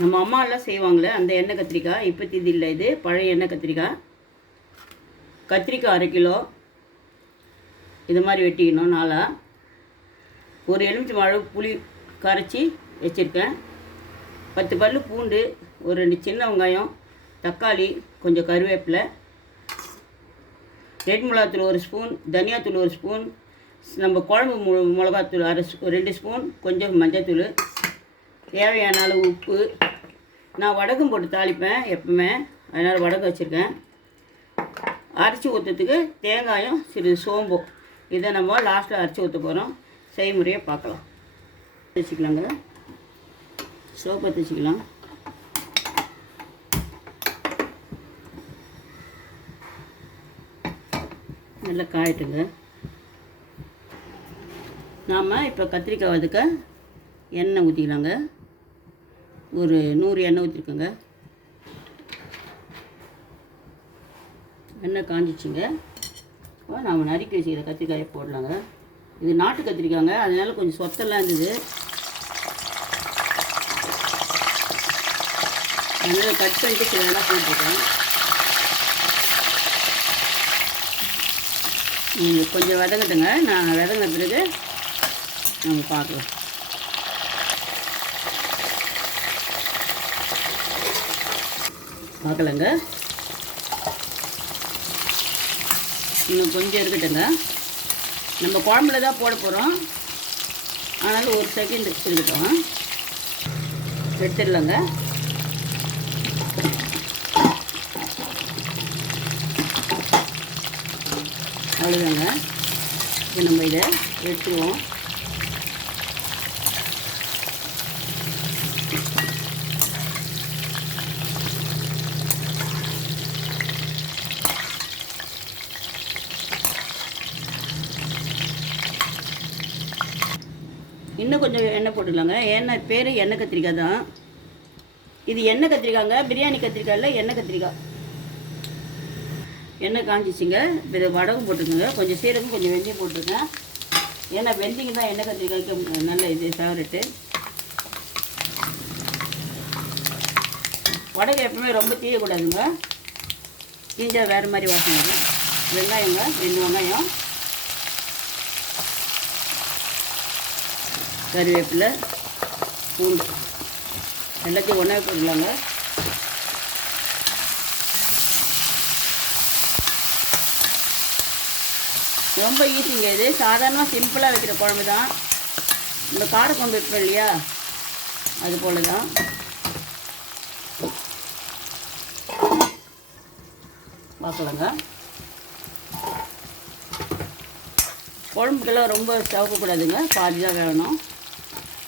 நம்ம அம்மா எல்லாம் செய்வாங்களே அந்த எண்ணெய் கத்திரிக்காய்? இப்போத்தி இது இல்லை இது. பழைய எண்ணெய் கத்திரிக்காய். கத்திரிக்காய் அரை கிலோ. இது மாதிரி வெட்டிக்கணும் நாளாக ஒரு எலுமிச்சை அளவு புளி கரைச்சி வச்சுருக்கேன். பத்து பல் பூண்டு ஒரு ரெண்டு சின்ன வெங்காயம் தக்காளி கொஞ்சம் கருவேப்பிலை ரெட் மிளகாத்தூள் ஒரு ஸ்பூன் தனியாத்தூள் ஒரு ஸ்பூன் நம்ம குழம்பு மு மிளகாத்தூள் அரை ரெண்டு ஸ்பூன் கொஞ்சம் மஞ்சத்தூள் தேவையான அளவு உப்பு நான் வடகம் போட்டு தாளிப்பேன் எப்பவுமே. அதனால் வடகம் வச்சுருக்கேன். அரைச்சி ஊற்றுறதுக்கு தேங்காயும் சிறிது சோம்பும் இதை நம்ம லாஸ்ட்டில் அரைச்சி ஊற்ற போகிறோம் செய்முறையை பார்க்கலாம். வச்சுக்கலாங்க. சோப்பை வச்சுக்கலாம். நல்லா காயட்டுங்க. நாம் இப்போ கத்திரிக்காய் வதக்க எண்ணெய் ஊற்றிக்கலாங்க ஒரு நூறு எண்ணெய் ஊற்றிருக்கோங்க எண்ணெய் காஞ்சிச்சுங்க. இப்போ நாம் நறுக்கி வச்சுக்கிற கத்திரிக்காயை போடலாங்க. இது நாட்டு கத்திரிக்காங்க அதனால் கொஞ்சம் சொத்தெல்லாம் இருந்தது. அதனால் கட் பண்ணிட்டு சிலதெல்லாம் போட்டிருக்கேன். போட்டுருக்கேன் கொஞ்சம் விதங்கட்டுங்க. நான் வதங்கின பிறகு நம்ம பார்க்கலாம். பார்க்கலங்க. இன்னும் கொஞ்சம் இருக்கட்டுங்க நம்ம குழம்புல தான் போட போகிறோம் ஆனாலும் ஒரு செகண்ட் இருக்கட்டும். எடுத்துடலங்க. அவ்வளோதாங்க இப்போ நம்ம இதை எடுத்துருவோம். இன்னும் கொஞ்சம் எண்ணெய் போட்டுக்கலாங்க. எண்ணெய் பேர் எண்ணெய் கத்திரிக்காய் தான். இது எண்ணெய் கத்திரிக்காங்க பிரியாணி கத்திரிக்காய் இல்லை எண்ணெய் கத்திரிக்காய். எண்ணெய் காஞ்சிச்சிங்க. இது வடகம் போட்டுக்கோங்க. கொஞ்சம் சீரகம் கொஞ்சம் வெந்தயம் போட்டுருங்க ஏன்னா வெந்தயம் தான் எண்ணெய் கத்திரிக்காய்க்கு நல்ல இது ஃபேவரெட்டு வடகம் எப்பவுமே ரொம்ப தீயக்கூடாதுங்க. தீஞ்சா வேறு மாதிரி வாசனை வெங்காயங்க ரெண்டு வெங்காயம். கருவேப்பிலை பூண்டு. எல்லாத்தையும் ஒன்றா போடலாங்க ரொம்ப ஈஸிங்க இது. சாதாரணமாக சிம்பிளாக வைக்கிற குழம்பு தான் இந்த காரை கொண்டு வைப்பேன் இல்லையா? அது போல தான் பார்க்கலாங்க. குழம்புக்கெல்லாம் ரொம்ப சவக்கக்கூடாதுங்க. பாதி தான் வேணும்.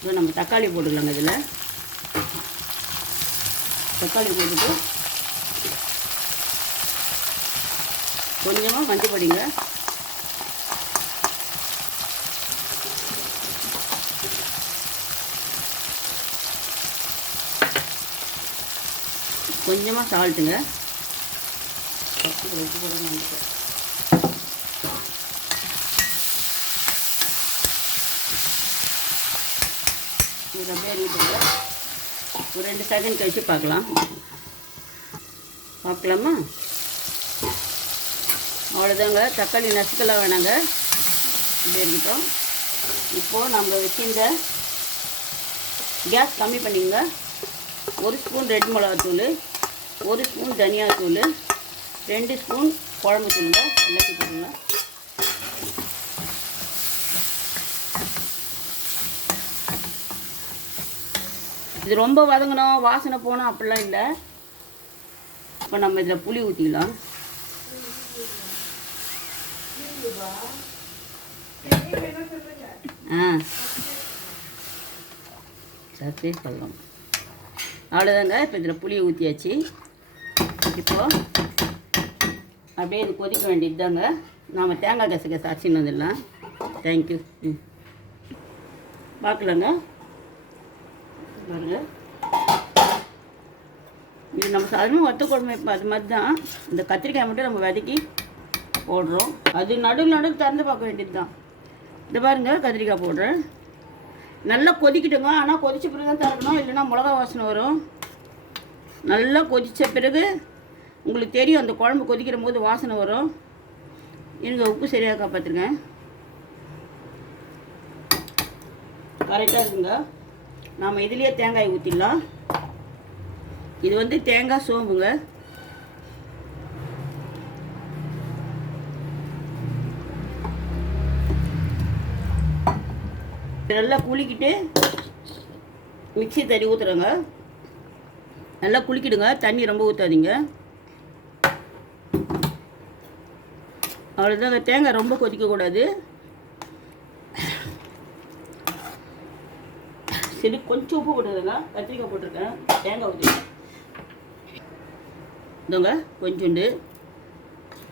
இப்போ நம்ம தக்காளி போட்டுக்கலாங்க இதில். தக்காளி போட்டுட்டு கொஞ்சமாக மஞ்சள் படிங்க கொஞ்சமாக சால்ட்டுங்க உப்பு போடணும் நினைக்கிறேன். இது ஒரு ரெண்டு செகண்ட் கழித்து பார்க்கலாம். பார்க்கலாமா? அவ்வளோதாங்க தக்காளி நசுக்கலாம் வேணாங்க. இப்படி இருக்கட்டும். இப்போது நம்ம வச்சிருந்த கேஸ் கம்மி பண்ணிங்க ஒரு ஸ்பூன் ரெட் மிளகாத்தூள் ஒரு ஸ்பூன் தனியாத்தூள் ரெண்டு ஸ்பூன் குழம்பு தூளுங்க எல்லாத்தையும் போட்டுங்க இது ரொம்ப வதங்கணும் வாசனை போகணும் அப்படிலாம் இல்லை. இப்போ நம்ம இதில் புளி ஊற்றிக்கலாம் ஆ. சரி சொல்லலாம் அவ்வளோதாங்க இப்போ இதில் புளியை ஊற்றியாச்சு இப்போது அப்படியே இது கொதிக்க வேண்டியது தாங்க நாம் தேங்காய் கசக்க அரைச்சின்னு வந்துடலாம். தேங்க்யூ ம். பார்க்கலாங்க. பாருங்க. இது நம்ம சாதாரணமாக ஒத்த குழம்பு அது மாதிரி தான். இந்த கத்திரிக்காய் மட்டும் நம்ம வதக்கி போடுறோம். அது நடுவில் நடுவில் திறந்து பார்க்க வேண்டியது தான் இந்த பாருங்க கத்திரிக்காய் போடுறேன். நல்லா கொதிக்கிட்டுங்க. ஆனால் கொதித்த பிறகு தான் திறக்கணும். இல்லைன்னா மிளகா வாசனை வரும். நல்லா கொதித்த பிறகு உங்களுக்கு தெரியும் அந்த குழம்பு கொதிக்கிற போது வாசனை வரும். எனக்கு உப்பு சரியாக காப்பாற்றுங்க கரெக்டாக இருக்குங்க நாம் இதுலேயே தேங்காய் ஊற்றிடலாம் இது வந்து தேங்காய் சோம்புங்க. நல்லா குளிக்கிட்டு மிக்ஸி தறி ஊற்றுறேங்க நல்லா குளிக்கிடுங்க தண்ணி ரொம்ப ஊற்றாதீங்க அவ்வளோதாங்க தேங்காய் ரொம்ப கொதிக்கக்கூடாது. சரி கொஞ்சம் உப்பு போட்டுருங்க கத்திரிக்காய் போட்டிருக்கேன் தேங்காய் ஊற்றி இதோங்க கொஞ்சோண்டு.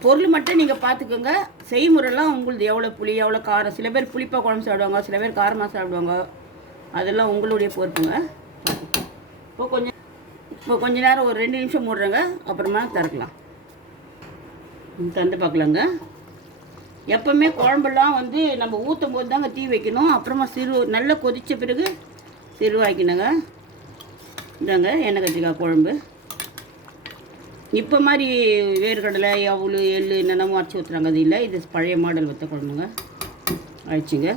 பொருள் மட்டும் நீங்கள் பார்த்துக்கோங்க செய்முறைலாம் உங்களுது எவ்வளோ புளி எவ்வளோ காரம் சில பேர் புளிப்பாக குழம்பு சாப்பிடுவாங்க சில பேர் காரமாக சாப்பிடுவாங்க. அதெல்லாம் உங்களுடைய பொறுப்புங்க. இப்போ கொஞ்சம் இப்போ கொஞ்ச நேரம் ஒரு ரெண்டு நிமிஷம் மூடுறேங்க. அப்புறமா திறக்கலாம். ம், பார்க்கலாங்க. எப்போவுமே குழம்பெல்லாம் வந்து நம்ம ஊற்றும் போது தாங்க தீ வைக்கணும். அப்புறமா சிறு நல்லா கொதித்த பிறகு சிறுவாய்க்கணுங்க இதாங்க எண்ணெய் கத்திரிக்காய் குழம்பு. இப்போ மாதிரி வேர்க்கடலை அவுள் எள்ளு என்னென்னமோ அரைச்சி ஊற்றுறாங்க அது இல்லை இது பழைய மாடல் வத்த குழம்புங்க. ஆயிடுச்சுங்க